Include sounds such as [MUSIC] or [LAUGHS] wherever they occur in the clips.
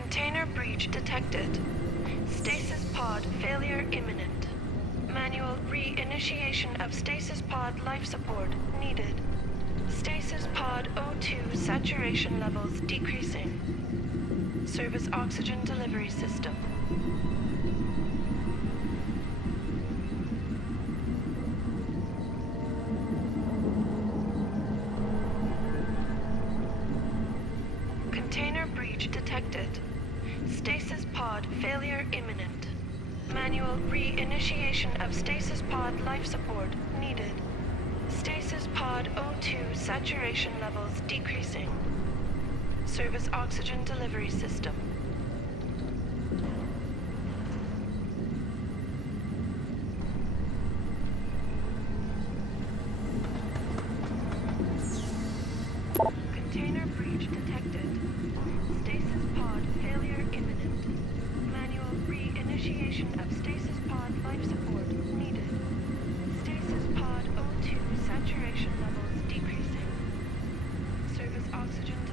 Container breach detected. Stasis pod failure imminent. Manual reinitiation of stasis pod life support needed. Stasis pod O2 saturation levels decreasing. Service oxygen delivery system. Container breach detected. Stasis pod failure imminent. Manual reinitiation of stasis pod life support needed. Stasis pod O2 saturation levels decreasing. Service oxygen delivery system. oxygen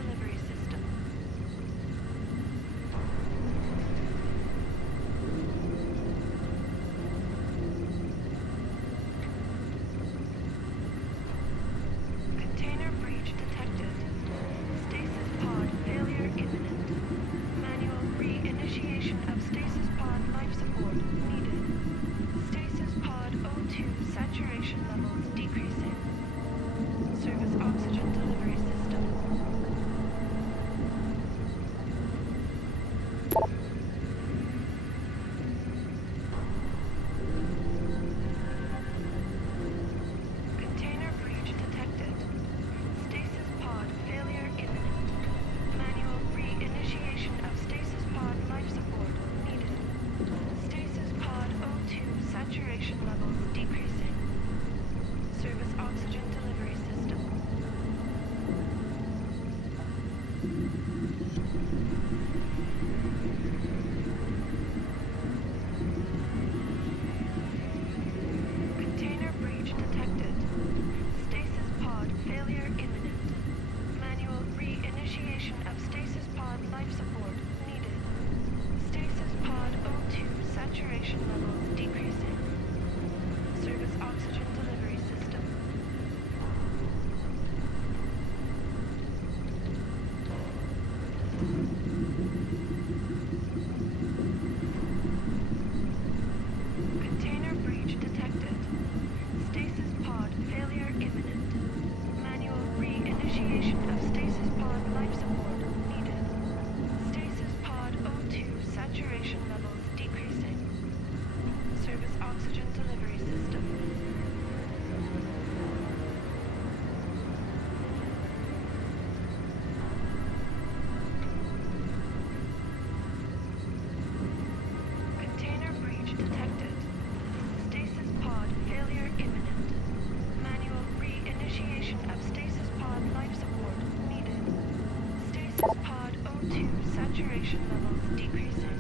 decreasing.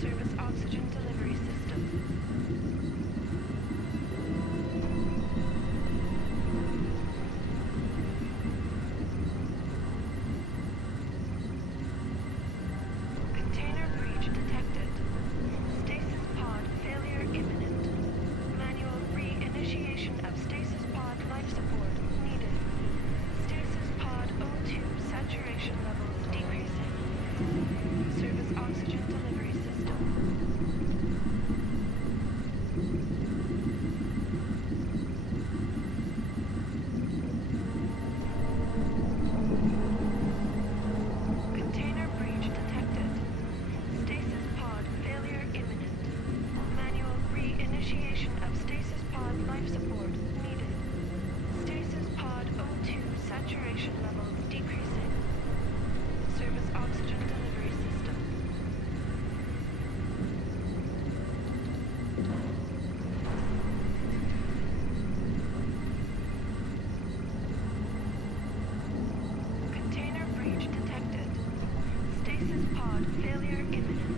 Service oxygen delivery system evidence.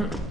Mm-hmm. [LAUGHS]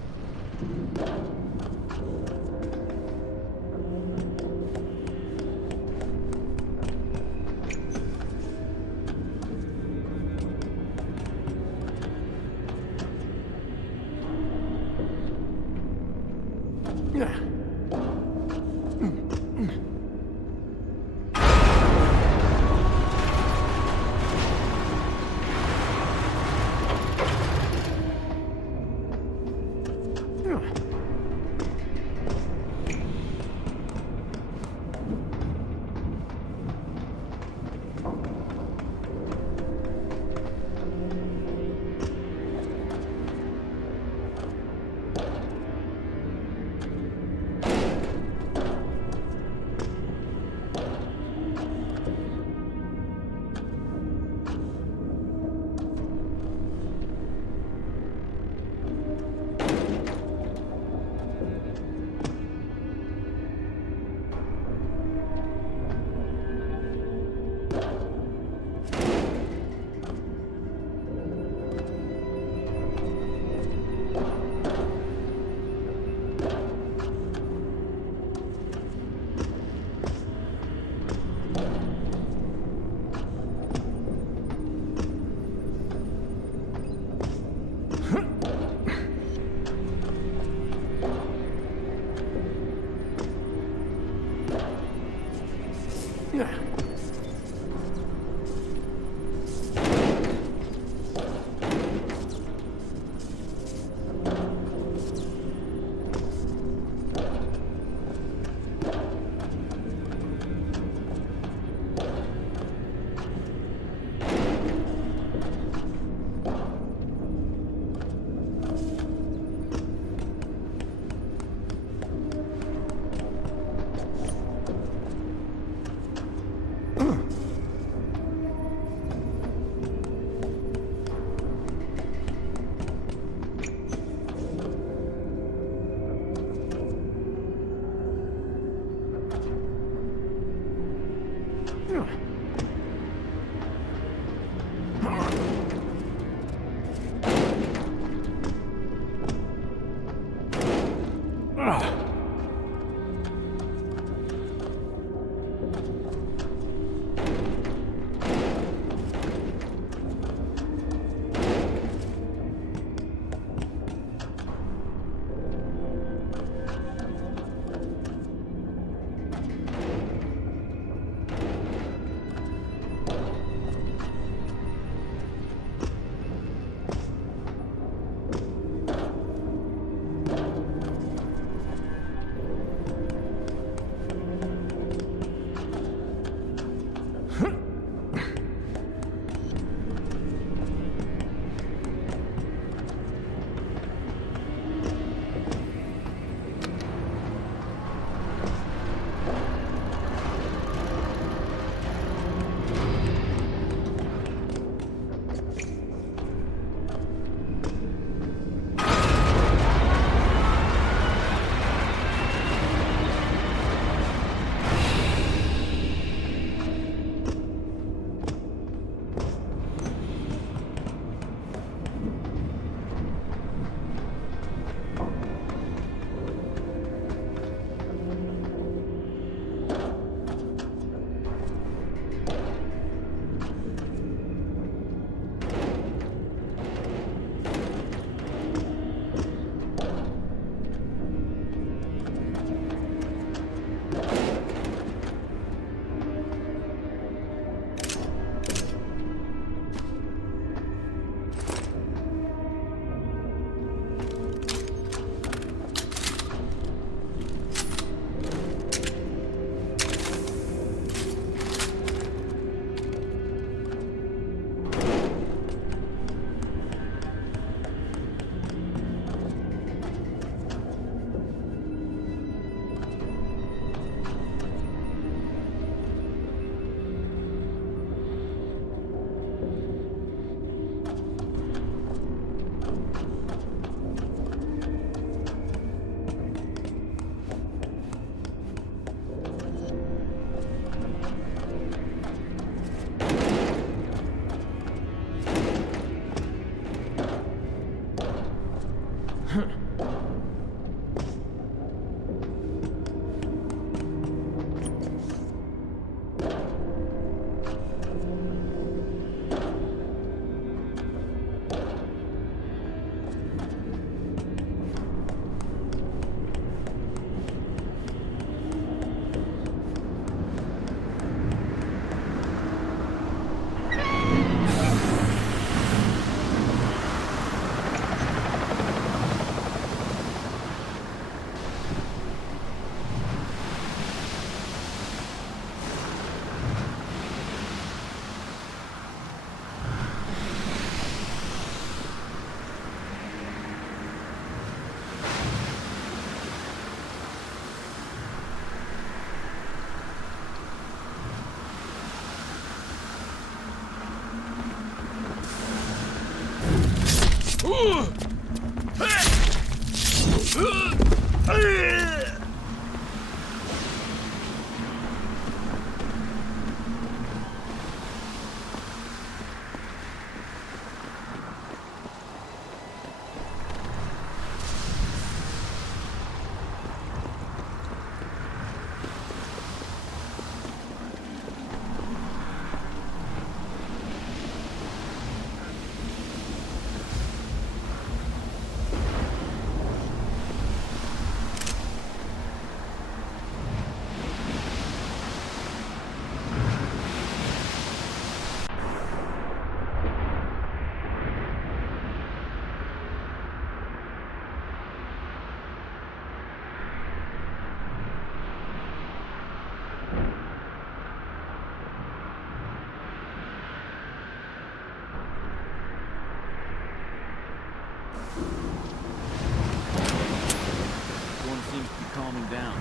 seems to be calming down.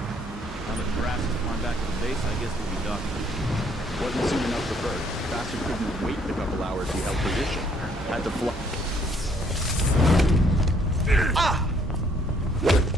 Now that Brass has climbed back to the base, I guess we'll be docking. Wasn't soon enough for Bert. Bastard couldn't wait the couple hours he held position. Had to fly. Ah!